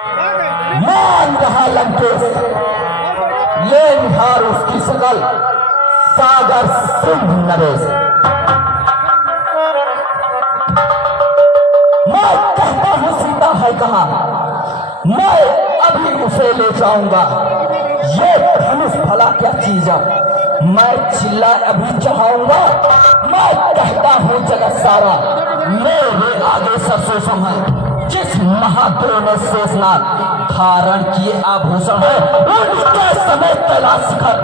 मान रहा लंकेश, ये निहार उसकी शकल सागर सिंह नरेश। मैं कहता हूँ सीता है कहाँ, मैं अभी उसे ले जाऊंगा। ये धनुष भला क्या चीज है, मैं चिल्ला अभी चढ़ाऊंगा। मैं कहता हूँ जगत सारा मेरे आगे सरसों है। जिस महादेव ने शेषनाग धारण किए आभूषण है, उनके समय कैलाश शिखर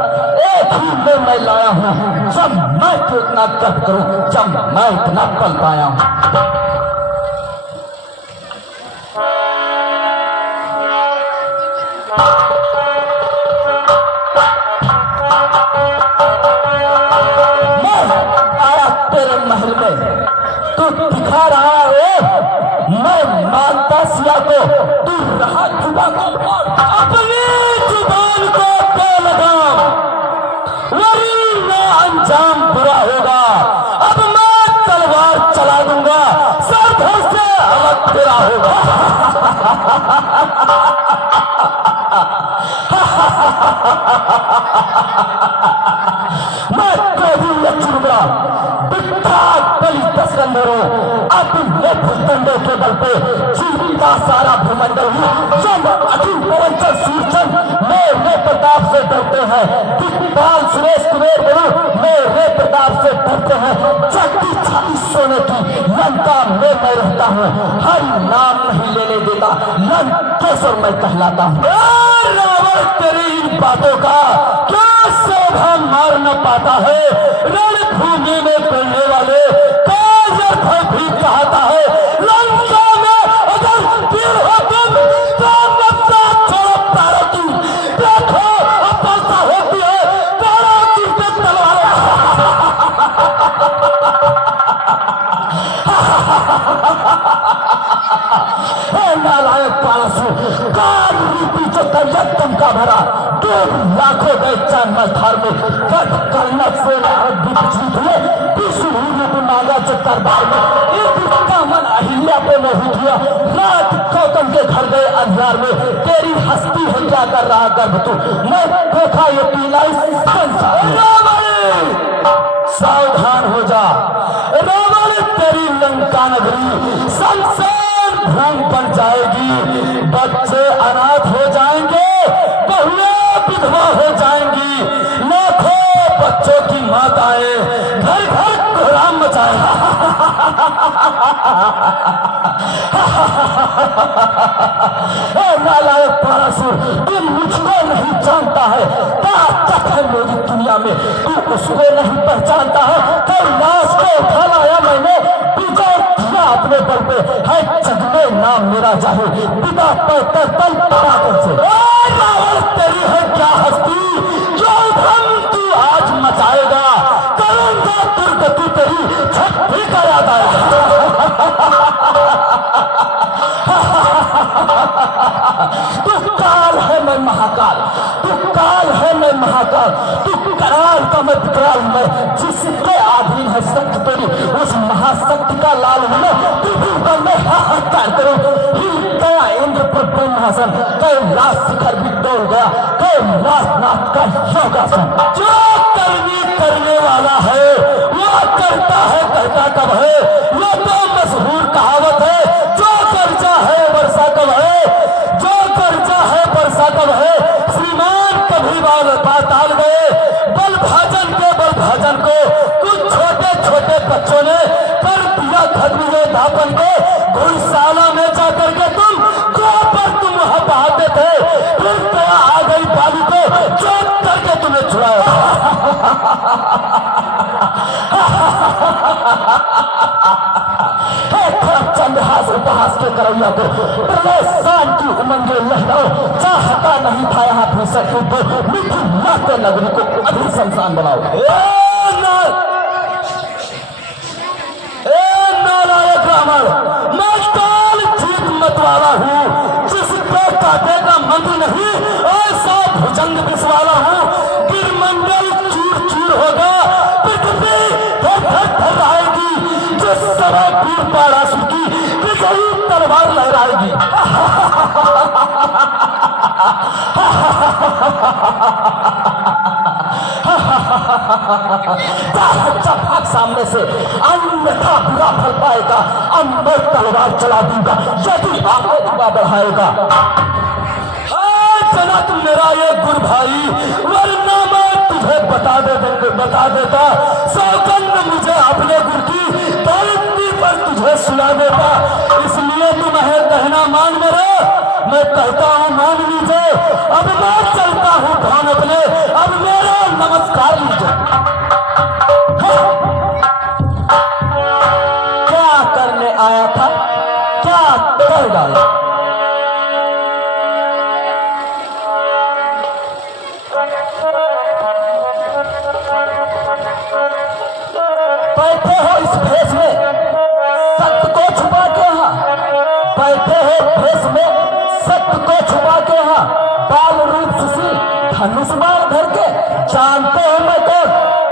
एक ही में मैं लाया हूँ। जब मैं तो इतना गर्व करूं, जब मैं इतना पल पाया हूँ। मैं आया तेरे महल में, तू दिखा रहा है मैं मानता सिया को, तू रहा जुबा को और अपनी जुबान को तो लगाम, वरना अंजाम बुरा होगा। अब मैं तलवार चला दूंगा, साधों से अलग तेरा होगा। मैं कोई लक्ष्मणा बिट्ठा बलि दशरंधरों, अब मैं भूखंडों के बल पे जीता सारा भूमंडल हूँ। जब अखिल पवनचर सूरचंद मेरे प्रताप से डरते हैं, दिग्पाल सुरेश कुबेर बड़ू मेरे प्रताप से डरते हैं। चट्टी छाती सोने की लंका में मैं रहता हूँ, हर नाम नहीं लेने देता, लंकेश्वर मैं कहलाता हूँ। रावण तेरी इन बातों का क्या शोभा मार न पाता है, रणभूमि में पड़ने वाले काजर भय भी चाहता है। लंका में अगर तीर हो तुम तो मत छोड़ो तारों की, देखो अपलता होती है तारों की पे तलवारें। नालायक पारसु काल रूपी जो तयत्तम का भरा, 2 लाखों गए चांदमल धार में, कट करना सेना विचलित हुए, विष्णु रूप मांगा जो दरबार में। एक मन अहिल्या पे मोहित हुआ, रात गौतम के घर गए अंधार में। तेरी हस्ती है क्या कर रहा गर्भ तू, मैं देखा ये पीला सावधान हो जा रावण, तेरी लंका नगरी संसार भूम बन जाएगी। बच्चे अनाथ हो जाएंगे, बहुएं विधवा हो जाएंगी, लाखों बच्चों की माताएं घर घर कोहराम मचाएगा। नालायक पारासुर, तू मुझको नहीं जानता है, ताकत है मेरी दुनिया में, तू उसको नहीं पहचानता है। कैलाश को उठा लाया मैंने, विजय किया अपने बल पे, है जग में नाम मेरा जाहे, पिता पैतर तल पराक्रम से। रावण तेरी है क्या हस्ती, जो धन तू आज मचाएगा, करूंगा दुर्गति तेरी छठी का याद आएगा। तू काल है मैं महाकाल, तू काल है मैं महाकाल, तू कराल का मैं विकराल, मैं जिसके अधीन है शक्ति तेरी, उस महाशक्ति का लाल हूं मैं। तू मैं हाहाकार करूं, हिल गया इंद्र पर ब्रह्मासन, कैलाश शिखर भी डोल गया, कैलाश नाथ का योगासन। जो करने वाला है वो करता है, करता कब है, वो तो मशहूर कहावत है। जो कर्जा है वर्षा कब है, जो कर्जा है वर्षा कब है। श्रीमान कभी बाल पाताल गए, बल भाजन के बल भाजन को कुछ छोटे छोटे बच्चों ने कर दिया धर्मी धापन को। घुड़शाला में जाकर के तुम पर तुम बहाते थे, फिर दया आ गई बाली को चोट करके तुम्हें छुड़ाया। चंद्रहास उपहास के करौया को प्रलय शान की उमंगे लहराओ, चाहता नहीं था यहाँ भूषण के ऊपर मिठी माते नगरी को अभी शमशान बनाओ। नालायक रावण, मैं काल जीत मत वाला हूँ, जिसके काटे का मंत्र नहीं ऐसा भुजंग विषवाला हूँ। गिरमंडल चूर चूर होगा, पृथ्वी धर धर आएगी, जिस समय पीर पारासुर की विजयी तलवार लहराएगी। सामने से, अन्यथा बुरा फल पाएगा। अब मैं तलवार चला दूंगा यदि आगे दुआ बढ़ाएगा। जना तुम मेरा ये गुरु भाई, वरना मैं तुझे बता देता। सौगंध मुझे अपने गुरु की धरती पर तुझे सुना देता। इसलिए तुम्हें कहना मान मेरे, मैं कहता हूँ मान लीजिए। अब मैं चलता हूँ धाम अपने, अब मेरा नमस्कार लीजिए। क्या करने आया था, क्या कर डाला। बैठे हो इस भेष में सत्य को छुपा के, यहाँ बैठे हो भेष में सत्य को छुपा के, यहाँ बाल रूप सुशील धनुष बाण धर के। जानते हो मैं कौन,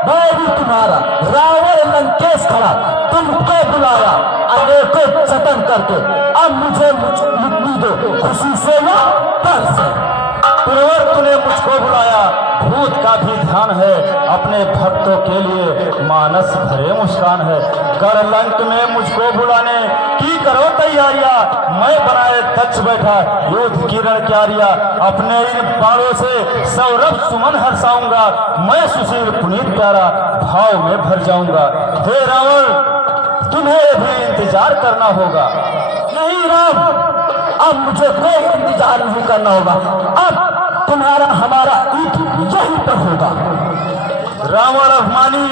मैं भी तुम्हारा रावण लंकेश खड़ा, तुमको बुलाया अनेकों जतन करके। अब मुझे मुक्ति दो खुशी से या डर से। पुरवर तूने मुझको बुलाया, भूत का भी ध्यान है, अपने भक्तों के लिए मानस भरे मुस्कान है। कर लंक में मुझको बुलाने की करो तैयारियां, मैं बनाए दक्ष बैठा युद्ध की रणक्यारियां। अपने इन बाणों से सौरभ सुमन हर्षाऊंगा, मैं सुशील पुनीत प्यारा भाव में भर जाऊंगा। हे रावण तुम्हें भी इंतजार करना होगा। नहीं राम, अब मुझे कोई इंतजार नहीं करना होगा। अब तुम्हारा हमारा युद्ध यहीं पर होगा। रावण अभिमानी,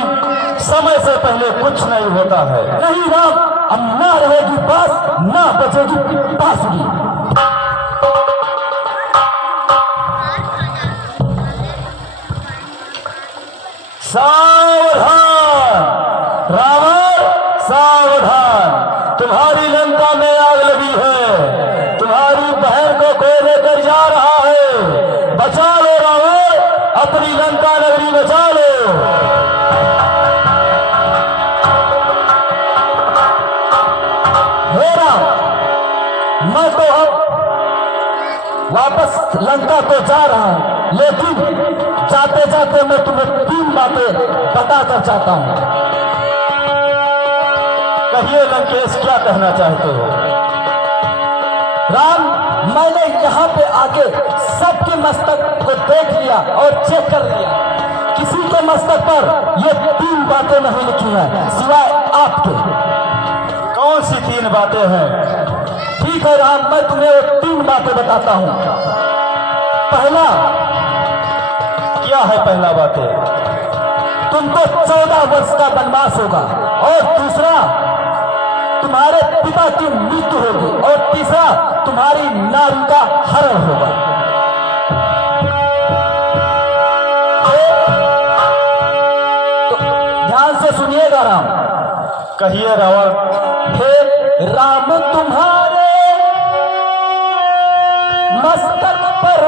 समय से पहले कुछ नहीं होता है। नहीं राम, अब ना रहेगी बांस, ना बजेगी बांसुरी। सावधान रावण सावधान, तुम्हारी लंका में आग लगी है, तुम्हारी बहन को कोई लेकर जा रहा है। बचा लो रावण, अपनी लंका नगरी बचा लो। मेरा मैं तो अब वापस लंका को जा रहा हूं, लेकिन जाते जाते मैं तुम्हें 3 बातें बताकर चाहता हूं। कहिए लंकेश, क्या कहना चाहते हो? राम, मैंने यहाँ पे आके सबके मस्तक को देख लिया और चेक कर लिया। किसी के मस्तक पर ये 3 बातें नहीं लिखी हैं सिवाय आपके। कौन सी 3 बातें हैं? ठीक है राम, मैं तुम्हें वो 3 बातें बताता हूँ। पहला, क्या है पहला बातें? तुमको 14 वर्ष का वनवास होगा। और दूसरा, तुम्हारे पिता की मृत्यु होगी। और तीसरा, तुम्हारी नारी का हरण होगा। तो ध्यान से सुनिएगा राम। कहिए रावण। हे राम, तुम्हारे मस्तक पर